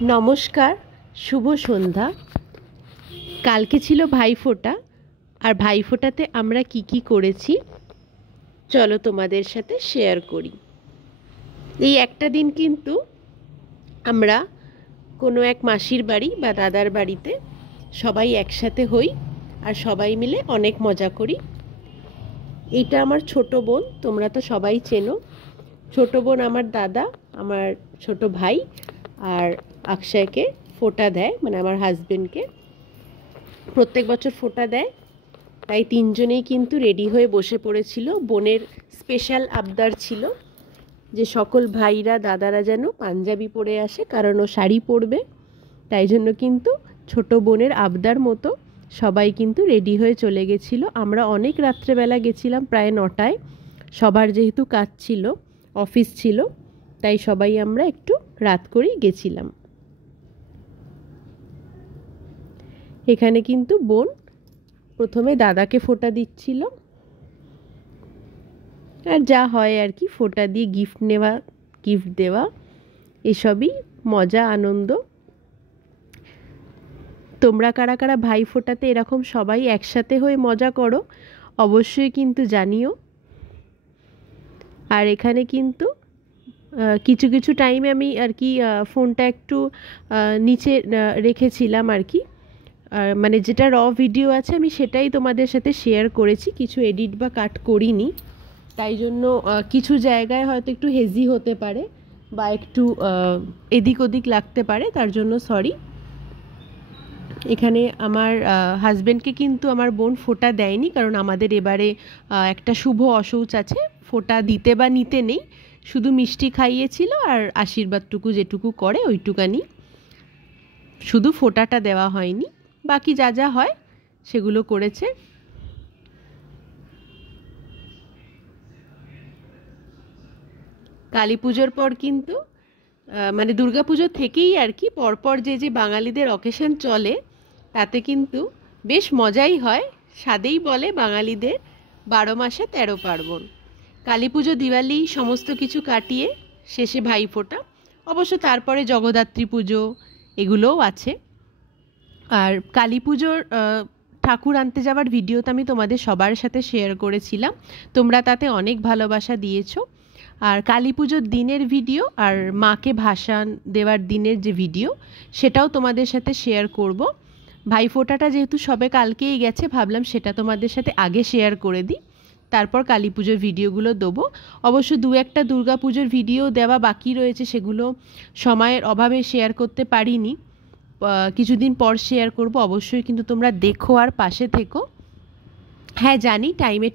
নমস্কার, শুভ সন্ধ্যা। কালকে ছিল ভাইফোঁটা, আর ভাইফোঁটাতে আমরা কি কি করেছি চলো তোমাদের সাথে শেয়ার করি। এই একটা দিন কিন্তু আমরা কোনো এক মাসির বাড়ি বা দাদার বাড়িতে সবাই একসাথে হই আর সবাই মিলে অনেক মজা করি। এইটা আমার ছোট বোন, তোমরা তো সবাই চেনো। ছোট বোন আমার দাদা, আমার ছোট ভাই আর অক্ষয়কে ফোঁটা দেয়, মানে আমার হাজবেন্ডকে প্রত্যেক বছর ফোঁটা দেয়। তাই তিনজনেই কিন্তু রেডি হয়ে বসে পড়েছিল। বোনের স্পেশাল আবদার ছিল যে সকল ভাইরা দাদারা যেন পাঞ্জাবি পরে আসে, কারণ ও শাড়ি পরবে। তাই জন্য কিন্তু ছোট বোনের আবদার মতো সবাই কিন্তু রেডি হয়ে চলে গেছিলো। আমরা অনেক রাত্রেবেলা গেছিলাম, প্রায় 9টায়। সবার যেহেতু কাজ ছিল, অফিস ছিল, তাই সবাই আমরা একটু রাত করেই গেছিলাম। এখানে কিন্তু বোন প্রথমে দাদাকে ফোঁটা দিচ্ছিল, আর যা হয় আর কি, ফোঁটা দিয়ে গিফট নেওয়া, গিফট দেওয়া, এসবই মজা আনন্দ। তোমরা কারা কারা ভাই ফোঁটাতে এরকম সবাই একসাথে হয়ে মজা করো অবশ্যই কিন্তু জানিও। আর এখানে কিন্তু কিছু কিছু টাইমে আমি আর কি ফোনটা একটু নিচে রেখেছিলাম আর কি, মানে যেটা র ভিডিও আছে আমি সেটাই তোমাদের সাথে শেয়ার করেছি, কিছু এডিট বা কাট করিনি। তাই জন্য কিছু জায়গায় হয়তো একটু হেজি হতে পারে বা একটু এদিক ওদিক লাগতে পারে, তার জন্য সরি। এখানে আমার হাজব্যান্ডকে কিন্তু আমার বোন ফোঁটা দেয়নি, কারণ আমাদের এবারে একটা শুভ অশৌচ আছে, ফোঁটা দিতে বা নিতে নেই, শুধু মিষ্টি খাইয়েছিল আর আশীর্বাদটুকু যেটুকু করে ওইটুকানি, শুধু ফোঁটাটা দেওয়া হয়নি, বাকি যা যা হয় সেগুলো করেছে। কালী পুজোর পর কিন্তু মানে দুর্গা পুজো থেকেই আর কি পরপর যে যে বাঙালিদের অকেশন চলে, তাতে কিন্তু বেশ মজাই হয়। স্বাদেই বলে বাঙালিদের 12 মাসে 13 পার্বণ। কালী পুজো, দিওয়ালি সমস্ত কিছু কাটিয়ে শেষে ভাইফোঁটা, অবশ্য তারপরে জগদ্ধাত্রী পুজো এগুলোও আছে। আর কালী পুজোর ঠাকুর আনতে যাওয়ার ভিডিও তো আমি তোমাদের সবার সাথে শেয়ার করেছিলাম, তোমরা তাতে অনেক ভালোবাসা দিয়েছো। আর কালী পুজোর দিনের ভিডিও আর মাকে ভাসান দেওয়ার দিনের যে ভিডিও, সেটাও তোমাদের সাথে শেয়ার করব। ভাইফোঁটাটা যেহেতু সবে কালকেই গেছে, ভাবলাম সেটা তোমাদের সাথে আগে শেয়ার করে দিই, তারপর কালী পুজোর ভিডিওগুলো দেবো। অবশ্য দু একটা দুর্গা পুজোর ভিডিও দেওয়া বাকি রয়েছে, সেগুলো সময়ের অভাবে শেয়ার করতে পারিনি, কিছুদিন পর শেয়ার করব। অবশ্যই কিন্তু তোমরা দেখো আর পাশে থেকো। হ্যাঁ জানি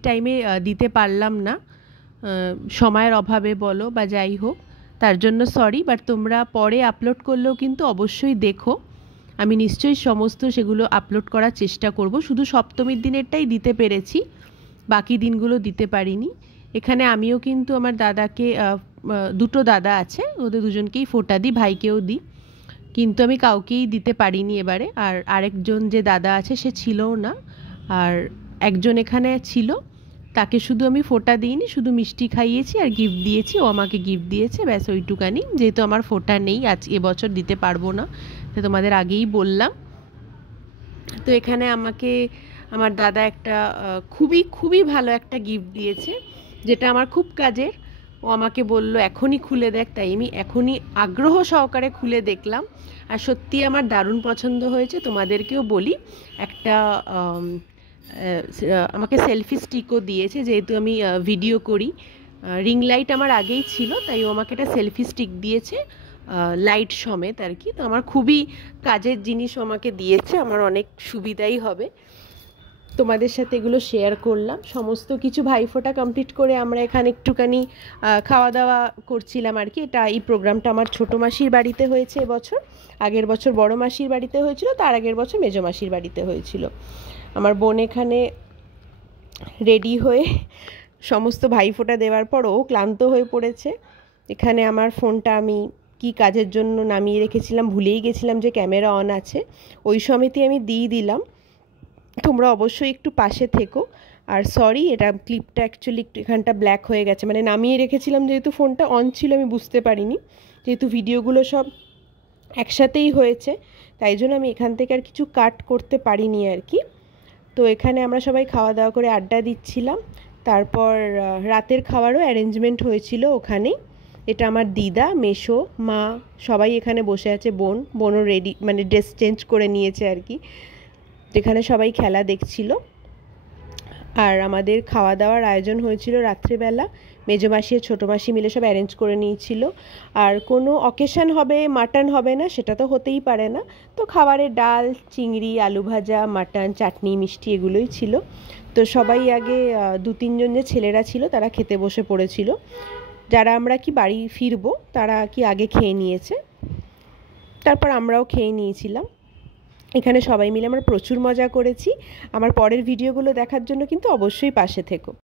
টাইমে দিতে পারলাম না, সময়ের অভাবে বলো বা যাই হোক, তার জন্য সরি। বাট তোমরা পরে আপলোড করলেও কিন্তু অবশ্যই দেখো, আমি নিশ্চয়ই সমস্ত সেগুলো আপলোড করার চেষ্টা করব। শুধু সপ্তমীর দিনেরটাই দিতে পেরেছি, বাকি দিনগুলো দিতে পারিনি। এখানে আমিও কিন্তু আমার দাদাকে, দুটো দাদা আছে, ওদের দুজনকেই ফোঁটা দিই, ভাইকেও দিই, কিন্তু আমি কাউকেই দিতে পারিনি এবারে। আর আরেকজন যে দাদা আছে সে ছিলও না, আর একজন এখানে ছিল, তাকে শুধু আমি ফোঁটা দিইনি, শুধু মিষ্টি খাইয়েছি আর গিফট দিয়েছি, ও আমাকে গিফট দিয়েছে, ব্যাস ওইটুকানি। যেহেতু আমার ফোঁটা নেই, আজ এবছর দিতে পারবো না, তো তোমাদের আগেই বললাম। তো এখানে আমাকে আমার দাদা একটা খুবই খুবই ভালো একটা গিফট দিয়েছে, যেটা আমার খুব কাজের। ও আমাকে বলল এখনই খুলে দেখ, তাই আমি এখনই আগ্রহ সহকারে খুলে দেখলাম, আর সত্যি আমার দারুণ পছন্দ হয়েছে। তোমাদেরকেও বলি, একটা আমাকে সেলফি স্টিকও দিয়েছে, যেহেতু আমি ভিডিও করি। রিং লাইট আমার আগেই ছিল, তাই ও আমাকে একটা সেলফি স্টিক দিয়েছে, লাইট সমেত আর কি। তো আমার খুবই কাজের জিনিস আমাকে দিয়েছে, আমার অনেক সুবিধাই হবে। তোমাদের সাথে এগুলো শেয়ার করলাম। সমস্ত কিছু ভাইফোঁটা কমপ্লিট করে আমরা এখানে একটুখানি খাওয়া দাওয়া করছিলাম আর কি। এই প্রোগ্রামটা আমার ছোটো মাসির বাড়িতে হয়েছে এবছর, আগের বছর বড় মাসির বাড়িতে হয়েছিল, তার আগের বছর মেজো মাসির বাড়িতে হয়েছিল। আমার বোন এখানে রেডি হয়ে সমস্ত ভাইফোঁটা দেওয়ার পর ও ক্লান্ত হয়ে পড়েছে। এখানে আমার ফোনটা আমি কি কাজের জন্য নামিয়ে রেখেছিলাম, ভুলেই গেছিলাম যে ক্যামেরা অন আছে, ওই সময়তেই আমি দিয়ে দিলাম। তোমরা অবশ্যই একটু পাশে থেকো। আর সরি, এটা ক্লিপটা অ্যাকচুয়ালি একটু এখানটা ব্ল্যাক হয়ে গেছে, মানে নামিয়ে রেখেছিলাম যেহেতু ফোনটা অন ছিল, আমি বুঝতে পারিনি, যেহেতু ভিডিওগুলো সব একসাথেই হয়েছে, তাই জন্য আমি এখান থেকে আর কিছু কাট করতে পারিনি আর কি। তো এখানে আমরা সবাই খাওয়া দাওয়া করে আড্ডা দিচ্ছিলাম। তারপর রাতের খাওয়ারও অ্যারেঞ্জমেন্ট হয়েছিল ওখানেই। এটা আমার দিদা, মেসো, মা সবাই এখানে বসে আছে, বোনও রেডি মানে ড্রেস চেঞ্জ করে নিয়েছে আর কি। যেখানে সবাই খেলা দেখছিল। আর আমাদের খাওয়া দাওয়ার আয়োজন হয়েছিল রাত্রেবেলা, মেজো মাসি আর ছোটো মাসি মিলে সব অ্যারেঞ্জ করে নিয়েছিল। আর কোনো অকেশান হবে, মাটন হবে না সেটা তো হতেই পারে না, তো খাবারে ডাল, চিংড়ি, আলু ভাজা, মাটন, চাটনি, মিষ্টি এগুলোই ছিল। তো সবাই আগে 2-3 জন যে ছেলেরা ছিল তারা খেতে বসে পড়েছিল, যারা আমরা কি বাড়ি ফিরবো তারা কি আগে খেয়ে নিয়েছে, তারপর আমরাও খেয়ে নিয়েছিলাম। এখানে সবাই মিলে আমরা প্রচুর মজা করেছি। আমার পরের ভিডিওগুলো দেখার জন্য কিন্তু অবশ্যই পাশে থেকো।